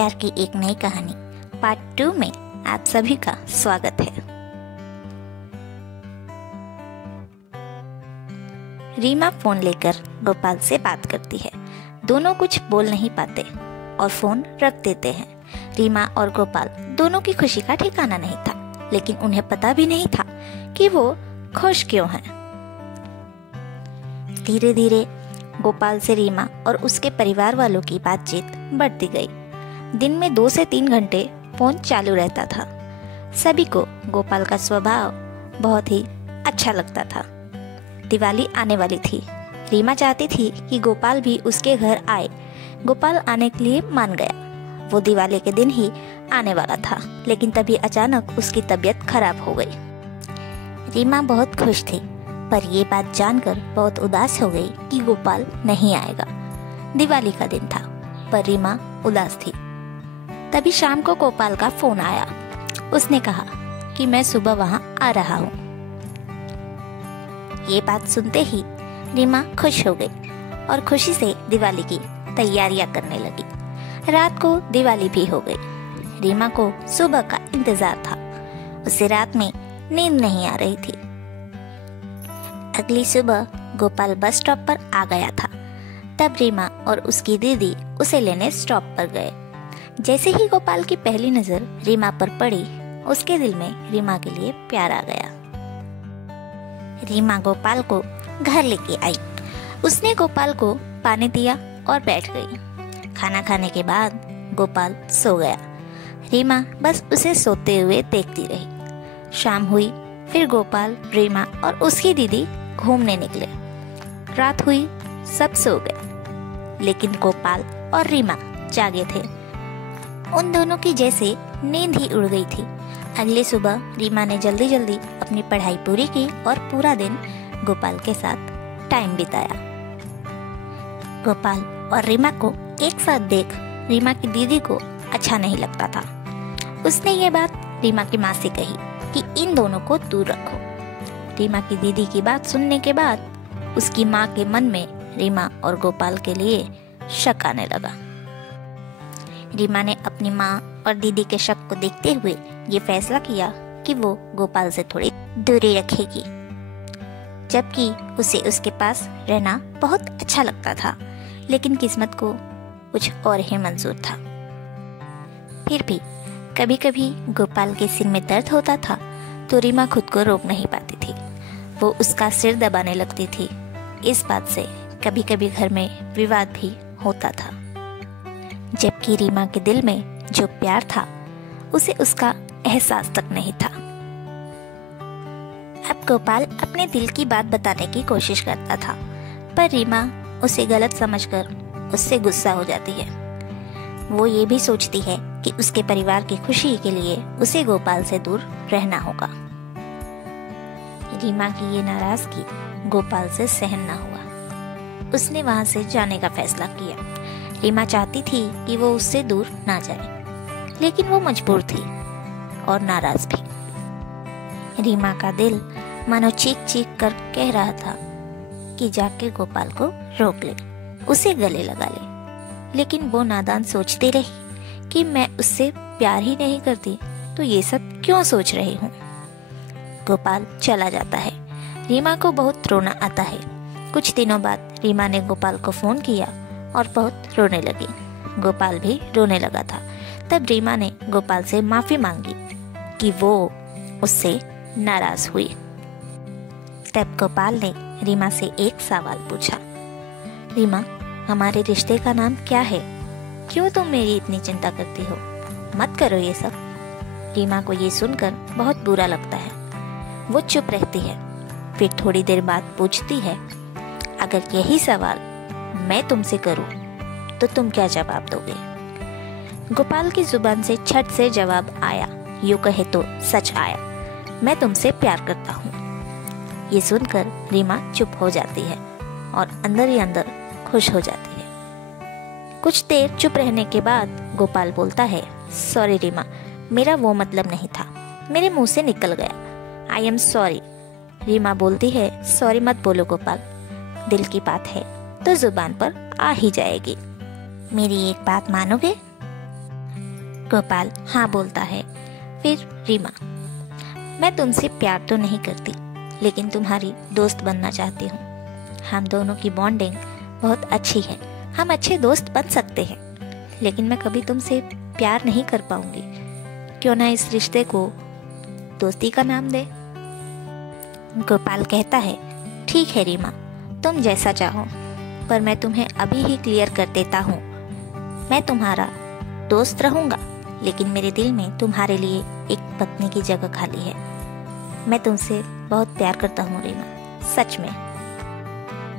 प्यार की एक नई कहानी पार्ट 2 में आप सभी का स्वागत है। रीमा फोन लेकर गोपाल से बात करती है। दोनों कुछ बोल नहीं पाते और फोन रख देते हैं। रीमा और गोपाल दोनों की खुशी का ठिकाना नहीं था, लेकिन उन्हें पता भी नहीं था कि वो खुश क्यों हैं। धीरे धीरे गोपाल से रीमा और उसके परिवार वालों की बातचीत बढ़ती गई। दिन में 2 से 3 घंटे फोन चालू रहता था। सभी को गोपाल का स्वभाव बहुत ही अच्छा लगता था। दिवाली आने वाली थी। रीमा चाहती थी कि गोपाल भी उसके घर आए। गोपाल आने के लिए मान गया। वो दिवाली के दिन ही आने वाला था, लेकिन तभी अचानक उसकी तबीयत खराब हो गई। रीमा बहुत खुश थी, पर ये बात जानकर बहुत उदास हो गई कि गोपाल नहीं आएगा। दिवाली का दिन था, पर रीमा उदास थी। तभी शाम को गोपाल का फोन आया। उसने कहा कि मैं सुबह वहां आ रहा हूँ। ये बात सुनते ही रीमा खुश हो गई और खुशी से दिवाली की तैयारियां करने लगी। रात को दिवाली भी हो गई। रीमा को सुबह का इंतजार था। उसे रात में नींद नहीं आ रही थी। अगली सुबह गोपाल बस स्टॉप पर आ गया था। तब रीमा और उसकी दीदी उसे लेने स्टॉप पर गए। जैसे ही गोपाल की पहली नजर रीमा पर पड़ी, उसके दिल में रीमा के लिए प्यार आ गया। रीमा गोपाल को घर लेके आई। उसने गोपाल को पानी दिया और बैठ गई। खाना खाने के बाद गोपाल सो गया। रीमा बस उसे सोते हुए देखती रही। शाम हुई, फिर गोपाल, रीमा और उसकी दीदी घूमने निकले। रात हुई, सब सो गए, लेकिन गोपाल और रीमा जागे थे। उन दोनों की जैसे नींद ही उड़ गई थी। अगली सुबह रीमा ने जल्दी जल्दी अपनी पढ़ाई पूरी की और पूरा दिन गोपाल के साथ टाइम बिताया। गोपाल और रीमा को एक साथ देख रीमा की दीदी को अच्छा नहीं लगता था। उसने ये बात रीमा की माँ से कही कि इन दोनों को दूर रखो। रीमा की दीदी की बात सुनने के बाद उसकी माँ के मन में रीमा और गोपाल के लिए शक आने लगा। रीमा ने अपनी माँ और दीदी के शक को देखते हुए ये फैसला किया कि वो गोपाल से थोड़ी दूरी रखेगी, जबकि उसे उसके पास रहना बहुत अच्छा लगता था, लेकिन किस्मत को कुछ और ही मंजूर था। फिर भी कभी कभी गोपाल के सिर में दर्द होता था तो रीमा खुद को रोक नहीं पाती थी। वो उसका सिर दबाने लगती थी। इस बात से कभी कभी घर में विवाद भी होता था, जबकि रीमा के दिल में जो प्यार था उसे उसका एहसास तक नहीं था। अब गोपाल अपने दिल की बात बताने की कोशिश करता था, पर रीमा उसे गलत समझकर उससे गुस्सा हो जाती है। वो ये भी सोचती है कि उसके परिवार की खुशी के लिए उसे गोपाल से दूर रहना होगा। रीमा की ये नाराजगी गोपाल से सहन न हुआ। उसने वहां से जाने का फैसला किया। रीमा चाहती थी कि वो उससे दूर ना जाए, लेकिन वो मजबूर थी और नाराज भी। रीमा का दिल मानो चीख चीख कर कह रहा था कि जाके गोपाल को रोक ले, उसे गले लगा ले, लेकिन वो नादान सोचती रही कि मैं उससे प्यार ही नहीं करती तो ये सब क्यों सोच रही हूँ। गोपाल चला जाता है। रीमा को बहुत रोना आता है। कुछ दिनों बाद रीमा ने गोपाल को फोन किया और बहुत रोने लगी। गोपाल भी रोने लगा था। तब रीमा ने गोपाल से माफी मांगी कि वो उससे नाराज हुई। तब गोपाल ने रीमा से एक सवाल पूछा, रीमा, हमारे रिश्ते का नाम क्या है? क्यों तुम मेरी इतनी चिंता करती हो? मत करो ये सब। रीमा को ये सुनकर बहुत बुरा लगता है। वो चुप रहती है। फिर थोड़ी देर बाद पूछती है, अगर यही सवाल मैं तुमसे करूं तो तुम क्या जवाब दोगे? गोपाल की जुबान से छट से जवाब आया, यूं कहे तो सच आया, मैं तुमसे प्यार करता हूँ। ये सुनकर रीमा चुप हो जाती है और अंदर ही अंदर खुश हो जाती है। कुछ देर चुप रहने के बाद गोपाल बोलता है, सॉरी रीमा, मेरा वो मतलब नहीं था, मेरे मुंह से निकल गया, आई एम सॉरी। रीमा बोलती है, सॉरी मत बोलो गोपाल, दिल की बात है तो जुबान पर आ ही जाएगी। मेरी एक बात मानोगे? गोपाल हाँ बोलता है। फिर रीमा, मैं तुमसे प्यार तो नहीं करती, लेकिन तुम्हारी दोस्त बनना चाहती हूँ। हम दोनों की बॉन्डिंग बहुत अच्छी है, हम अच्छे दोस्त बन सकते हैं, लेकिन मैं कभी तुमसे प्यार नहीं कर पाऊंगी। क्यों ना इस रिश्ते को दोस्ती का नाम दे। गोपाल कहता है, ठीक है रीमा, तुम जैसा चाहो, पर मैं तुम्हें अभी ही क्लियर कर देता हूँ, मैं तुम्हारा दोस्त रहूंगा, लेकिन मेरे दिल में तुम्हारे लिए एक पत्नी की जगह खाली है। मैं तुमसे बहुत प्यार करता हूँ रीमा, सच में।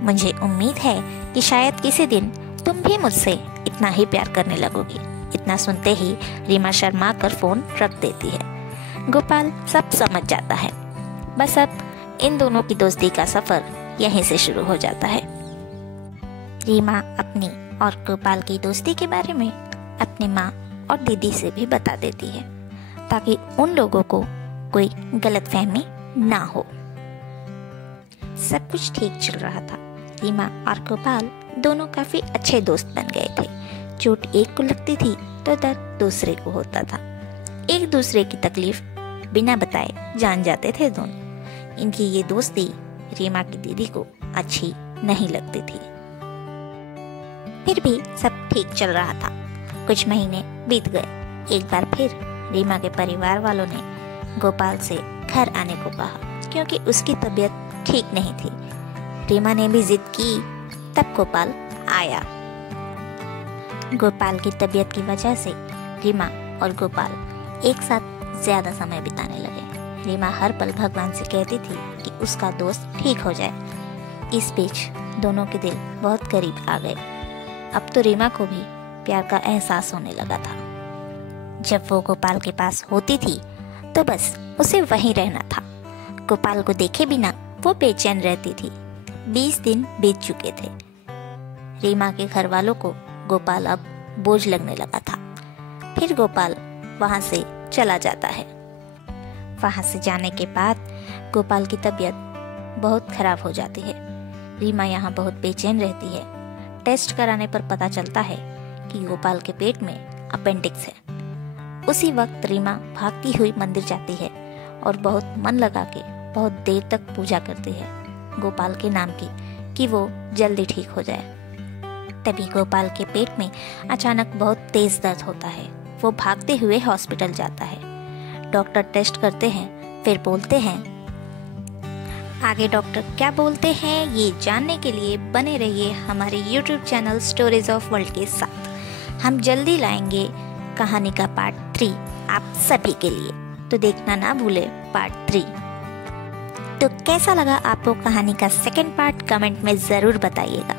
मुझे उम्मीद है कि शायद किसी दिन तुम भी मुझसे इतना ही प्यार करने लगोगी। इतना सुनते ही रीमा शर्मा कर फोन रख देती है। गोपाल सब समझ जाता है। बस अब इन दोनों की दोस्ती का सफर यहीं से शुरू हो जाता है। रीमा अपनी और गोपाल की दोस्ती के बारे में अपनी माँ और दीदी से भी बता देती है, ताकि उन लोगों को कोई गलतफहमी ना हो। सब कुछ ठीक चल रहा था। रीमा और गोपाल दोनों काफी अच्छे दोस्त बन गए थे। चोट एक को लगती थी तो दर्द दूसरे को होता था। एक दूसरे की तकलीफ बिना बताए जान जाते थे दोनों। इनकी ये दोस्ती रीमा की दीदी को अच्छी नहीं लगती थी। फिर भी सब ठीक चल रहा था। कुछ महीने बीत गए। एक बार फिर रीमा के परिवार वालों ने गोपाल से घर आने को कहा, क्योंकि उसकी तबीयत ठीक नहीं थी। रीमा ने भी जिद की, तब गोपाल आया। गोपाल की तबीयत की वजह से रीमा और गोपाल एक साथ ज्यादा समय बिताने लगे। रीमा हर पल भगवान से कहती थी कि उसका दोस्त ठीक हो जाए। इस बीच दोनों के दिल बहुत करीब आ गए। अब तो रीमा को भी प्यार का एहसास होने लगा था। जब वो गोपाल के पास होती थी तो बस उसे वहीं रहना था। गोपाल को देखे बिना वो बेचैन रहती थी। 20 दिन बीत चुके थे। रीमा के घर वालों को गोपाल अब बोझ लगने लगा था। फिर गोपाल वहां से चला जाता है। वहां से जाने के बाद गोपाल की तबीयत बहुत खराब हो जाती है। रीमा यहाँ बहुत बेचैन रहती है। टेस्ट कराने पर पता चलता है कि गोपाल के पेट में अपेंडिक्स है। उसी वक्त रीमा भागती हुई मंदिर जाती है और बहुत मन लगा के बहुत देर तक पूजा करती है गोपाल के नाम की, कि वो जल्दी ठीक हो जाए। तभी गोपाल के पेट में अचानक बहुत तेज दर्द होता है। वो भागते हुए हॉस्पिटल जाता है। डॉक्टर टेस्ट करते हैं, फिर बोलते हैं। आगे डॉक्टर क्या बोलते हैं ये जानने के लिए बने रहिए हमारे YouTube channel stories of world के साथ। हम जल्दी लाएंगे कहानी का पार्ट 3 आप सभी के लिए, तो देखना ना भूले पार्ट 3। तो कैसा लगा आपको कहानी का सेकंड पार्ट कमेंट में ज़रूर बताइएगा।